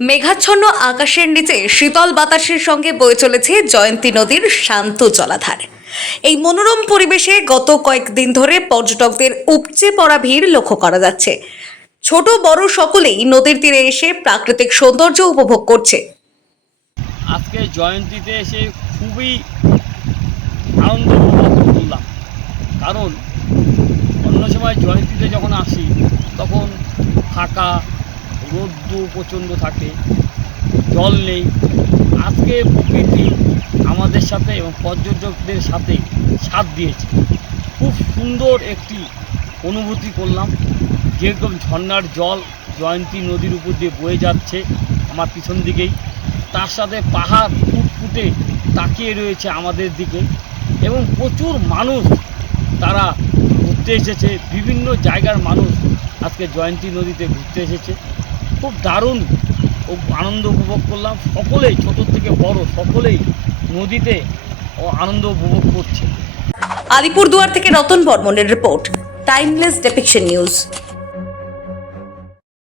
মেঘাচ্ছন্ন আকাশের নিচে শীতল বাতাসের সঙ্গে বয়ে চলেছে জয়ন্তী নদীর শান্ত জলাধার। এই মনোরম পরিবেশে গত কয়েকদিন ধরে পর্যটকদের উপচে পড়া ভিড় লক্ষ্য করা যাচ্ছে। ছোট বড় সকলেই নদীর তীরে এসে প্রাকৃতিক সৌন্দর্য উপভোগ করছে। আজকে জয়ন্তীতে এসে খুবই আনন্দ করলাম। কারণ অন্য সময় জয়ন্তীতে যখন আসি, তখন ফাঁকা রোদ্দু প্রচণ্ড থাকে, জল নেই। আজকে প্রকৃতি আমাদের সাথে এবং পর্যটকদের সাথে সাথ দিয়েছে। খুব সুন্দর একটি অনুভূতি করলাম। যেরকম ঝর্নার জল জয়ন্তী নদীর উপর দিয়ে বয়ে যাচ্ছে আমার পিছন দিকেই, তার সাথে পাহাড় ফুটফুটে তাকিয়ে রয়েছে আমাদের দিকে এবং প্রচুর মানুষ তারা ঘুরতে এসেছে। বিভিন্ন জায়গার মানুষ আজকে জয়ন্তী নদীতে ঘুরতে এসেছে। খুব দারুণ আনন্দ উপভোগ করলাম। সকলেই ছোট থেকে বড়, সকলেই নদীতে আনন্দ উপভোগ করছে। আলিপুরদুয়ার থেকে রতন বর্মনের রিপোর্ট টাইমলেস ডেপিকশন নিউজ